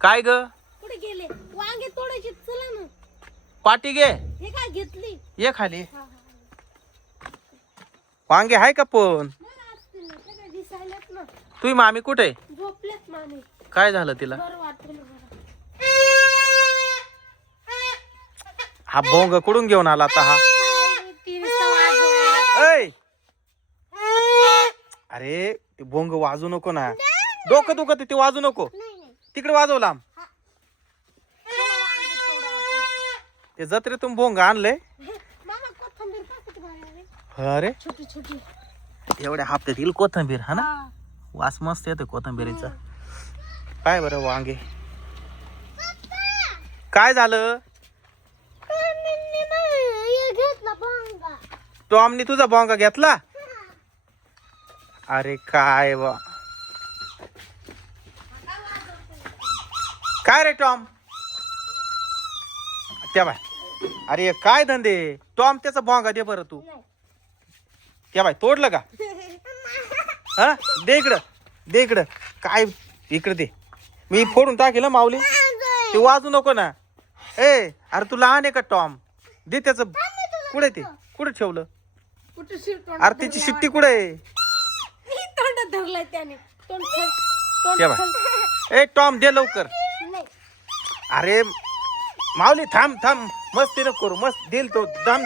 काय ग? कुठे गेले? वांगे तोडायचे चला ना. पाटी घे. हे काय घेतली? ये खाली. हा, हा. वांगे आहे का पण? असतील. ना, ना. तुझी मामी कुठे? झोपलेत मामी. काय झालं तिला? बरं वाटलं मला. हा भोंग कुठून घेऊन आला आता हा? काय ऐ! अरे ते भोंग वाजू नको ना. डोकं दुखत ते वाजू नको. नाही तिकडे वाजव लांब. ते जत्रेतून भोंग आणलंय. आहे? अरे. छोटी छोटी. एवढ्या हप्त्यात येईल कोथंबीर हा ना. वास मस्त येतो कोथंबीरीचा. काय बरं वांगे. काय झालं. टॉमनी तुझा भोंगा घेतला? अरे काय बा काय रे टॉम? त्या बाय. अरे काय धंदे? टॉम त्याचा भोंगा दे बरं तू. त्या बाय तोडलं का? हा? दे इकडं. दे इकडं. काय इकडं दे. मी फोडून टाकेल माऊली. ते वाजू नको ना. ए अरे तू लहान आहे का टॉम? दे त्याचं. कुठे ते? कुठे ठेवलं? अरे तिची शिट्टी कुठे आहे? तोंडात धरलाय त्याने. तोंड. ए टॉम दे लवकर. अरे माऊली थांब थांब. मस्ती नको करू. मस्त दिल तो दम.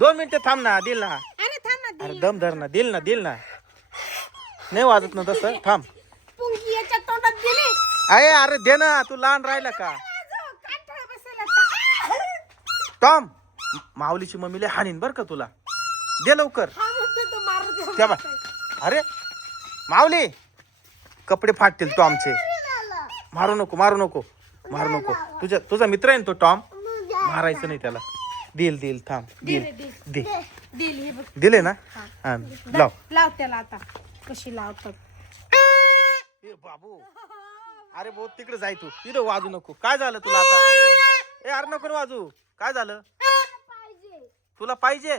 दोन मिनिटं थांब ना दिल ना. अरे थांब ना अरे दिल. दम धर ना दिल ना दिल ना. नाही वाजत ना तसं. थांब. पुंगी याच्या तोंडात दिली. अरे अरे दे ना तू लहान राहिला का? आता. टॉम माऊलीची मम्मीले हाणीन बर का तुला. दे लवकर. हा म्हणतो तो मारू दे. त्या बाय अरे माऊली. कपडे फाटतील टॉमचे मारू नको मारू नको. मारू नको. तुझ्या तुझा मित्र आहे ना तो टॉम? मारायचं नाही त्याला. दिल दिल थांब. दिल दिल रे, दिल. दे. दिल हे बघ. दिले ना? हा. लाव. लाव त्याला आता. कशी लावतात. ए बाबू. अरे भाऊ तिकडे जाय तू. तिथं वाजू नको. काय झालं तुला आता? ए अरे नको वाजू. काय झालं? तुला पाहिजे?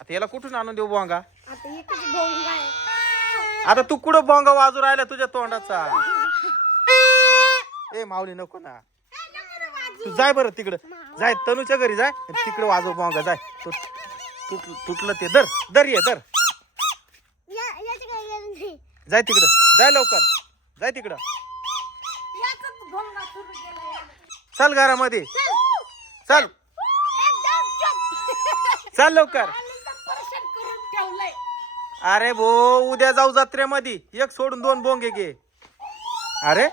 आता याला कुठून आणून देऊ बोंगा? आता तू कुठं बोंगा वाजू राहिला तुझ्या तोंडाचा? ए माऊली नको ना. तू जाय बरं तिकडं. जाय तनूच्या घरी जाय. तिकडे वाजव बोंगा जाय. तू- तुट- तुटलं ते. दर दर ये दर. जाय तिकडं. जाय लवकर. जाय तिकडं. चल घरामध्ये. चल. चल. लवकर. अरे भो उद्या जाऊ जत्रेमध्ये. एक सोडून दोन बोंगे घे. अरे?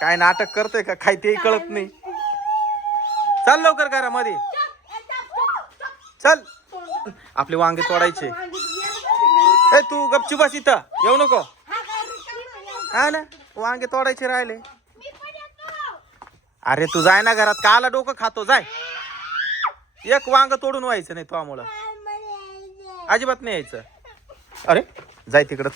काय नाटक करतोय का? काय ते कळत नाही. चल लवकर घरामध्ये. चल. आपले वांगे तोडायचे. ए तू गपची बस इथं. येऊ नको. हा ना? वांगे तोडायचे राहिले. अरे तू जाय ना घरात. काला डोकं खातो जाय. एक वांग तोडून व्हायचं नाही तो आम्हाला. अजिबात नाही यायचं. अरे जाय तिकडच